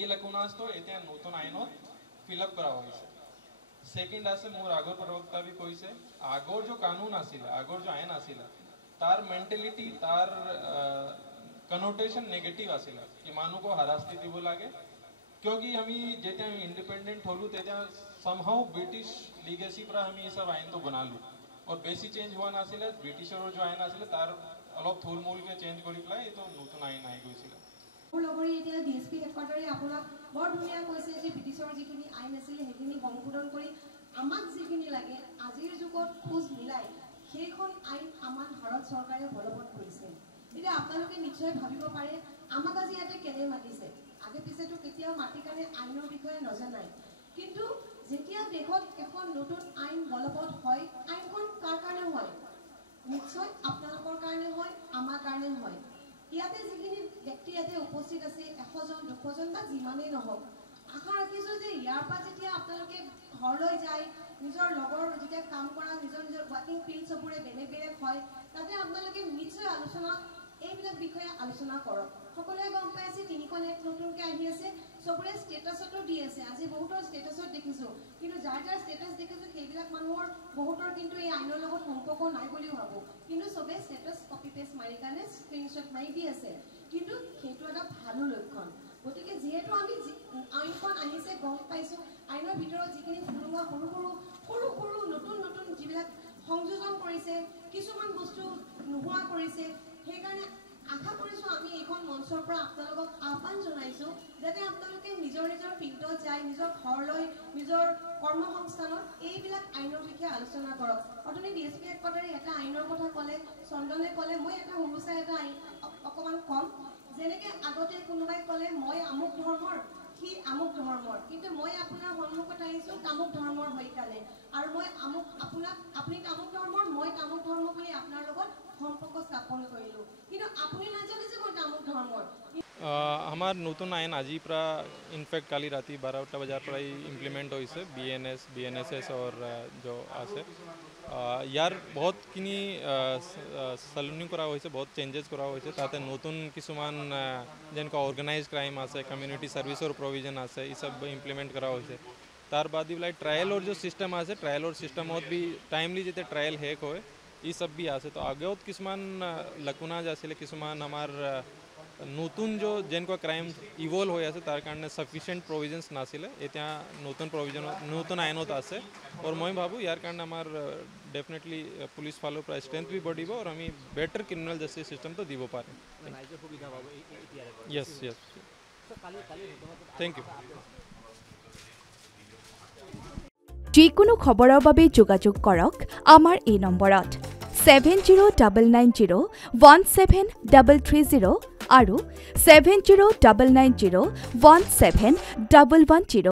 এই লেকুনাসটো এতিয়া নতুন আইনত ফিল আপ কৰা হৈছে সেকেন্ড আছে মোৰ আগৰ প্ৰবক্তা বি কৈছে আগৰ যে কানুন আছিল আগৰ যে আইন আছিল তার মেন্টালিটি তার কনোটেশন নেগেটিভ আছিল कि मानू को हरास्ती দিব লাগে क्योंकि আমি যেটা इंडिपेंडेंट হলু তেটা somehow ब्रिटिश लीगेसी पर हम ये सब आइन तो बना लू और बेसी चेंज हुआ नाছিল ব্ৰিটিশৰ जो आइन আছিল তাৰ অলপ থুলমূল কে চেঞ্জ কৰি পেলাই এই তো নতুন আইন আই গৈছিল লগৰি এতিয়া ডিএসপি হেডকোৱাৰ্টাৰে আপোনাক বৰ ধুনীয়া কৈছে যে ব্ৰিটিশৰ যিখিনি আইন আছিল হেখিনি সংশোধন কৰি আমাক যিখিনি লাগে আজিৰ যুগত খোজ মিলাই সেইখন আইন আমাৰ ভাৰত চৰকাৰে বলবৎ কৰিছে এতিয়া আপোনালোকে নিশ্চয় ভাবিব পাৰে আমাক আজি ইয়াতে কেনে মাতিছে আগে পিছেটো কেতিয়াও মাটি কাৰণে আইনৰ বিষয়ে নজনাই কিন্তু যেতিয়া দেশত এখন নতুন আইন বলবৎ হয় আইনখন কাৰ কাৰণে হয় নিশ্চয় আপোনালোকৰ কাৰণে হয় আমাৰ কাৰণে হয় ইয়াতে যিখিনি ব্যক্তি ইয়াতে উপস্থিত আছে 100 জন 200 জন বা যিমানেই নহওক আশা ৰাখিছো যে ইয়াৰ পৰা যেতিয়া আপোনালোকে ঘৰলৈ যায় নিজৰ লগৰ যেতিয়া কাম কৰা নিজৰ ওয়াৰ্কিং ফিল্ড সবৰে বেলেগ বেলেগ হয় তাতে আপোনালোকে নিশ্চয় আলোচনা এইবিলাক বিষয়ে আলোচনা কৰক সকলোৱে গম পাই আছে তিনিখন এক নতুনকৈ আহি আছে সবৰে ষ্টেটাছটো দি আছে আজি বহুতৰ ষ্টেটাছত দেখিছো কিন্তু যাৰ যাৰ ষ্টেটাছ দেখিছো সেইবিলাক মানুহৰ বহুতৰ কিন্তু এই আইনৰ লগত সম্পৰ্ক নাই বুলি ভাবো কিন্তু সবে ষ্টেটাছ কপি পেস্ট মাৰি কাৰণে স্ক্ৰিনশ্বট মাৰি দি আছে কিন্তু সেইটো এটা ভাল লক্ষণ গতিকে যেহেতু আমি আইনখন আহিছে গম পাইছো আইনৰ ভিতৰত যিখিনি ফুৰুঙা সৰু সৰু নতুন নতুন যিবিলাক সংযোজন কৰিছে কিছুমান বস্তু নোহোৱা কৰিছে সেইকাৰণে আশা কৰিছো আমি এইখন মঞ্চৰ পৰা আপোনালোকক আহ্বান জনাইছো যাতে আপোনালোকে নিজৰ নিজৰ ফিল্ডত যায় নিজৰ ঘৰলৈ নিজৰ কৰ্মসংস্থানত এইবিলাক আইনৰ বিষয়ে আলোচনা কৰক অথনি ডিএসপি হেডকোৱাৰ্টাৰে এটা আইনৰ কথা ক'লে চন্দনে ক'লে মই এটা সৰুচাই এটা আইন অকমান কম যেনেকে আগতে কোনোবাই ক'লে মই আমুক ধৰ্মৰ কি আমুক ধৰ্মৰ কিন্তু মই আপোনাৰ সন্মুখত আহিছো তামুক ধৰ্মৰ হৈ কালে আৰু মই আমুক আপোনাক আপুনি তামুক ধৰ্মৰ মই তামুক ধৰ্ম বুলি আপোনাৰ লগত সম্পৰ্ক স্থাপন কৰিলো কিন্তু আপুনি নাজানে যে মই তামুক ধৰ্মৰ আমাৰ নতুন আইন আজি পৰা ইনফ্যাক্ট কালি ৰাতে 12টা বাজাৰ পৰাই ইমপ্লিমেন্ট হয়েছে বিএনএসএস और जो আছে ইয়ার বহুতখিনি সলনি করা হয়েছে বহুত চেঞ্জেস করা হয়েছে তাতে নতুন কিছুমান যেনকা অর্গানাইজ ক্রাইম আছে কমিউনিটি সার্ভিসর প্রভিজন আছে এই সব ইমপ্লিমেন্ট করা হয়েছে তার বাদ লাই ট্রায়ালর যে সিস্টেম আছে ট্রায়ালর সিস্টেমত বি টাইমলি যেতে ট্রায়াল হেক হয় এই সব বি আছে তো আগেও কিছুমান লকুনাজ আছিল কিছুমান আমার নতুন যে যেনকা ক্রাইম ইভলভ হৈ আছে তার কারণে সাফিসিয়েন্ট প্রভিজনস নাছিলে এতিয়া নতুন প্রভিজন নতুন আইনত আছে और मैं ভাবো ইয়ার কারণে আমার डेफिनेटली पुलिस फालो पर स्ट्रेंथ भी बढ़िबो और আমি बेटर क्रिमिनल जस्टिस सिस्टम तो দিব পারে यस थैंक यू যিকোনো খবৰৰ বাবে যোগাযোগ কৰক আমাৰ এই নম্বৰত 7099017330 আৰু 7099017110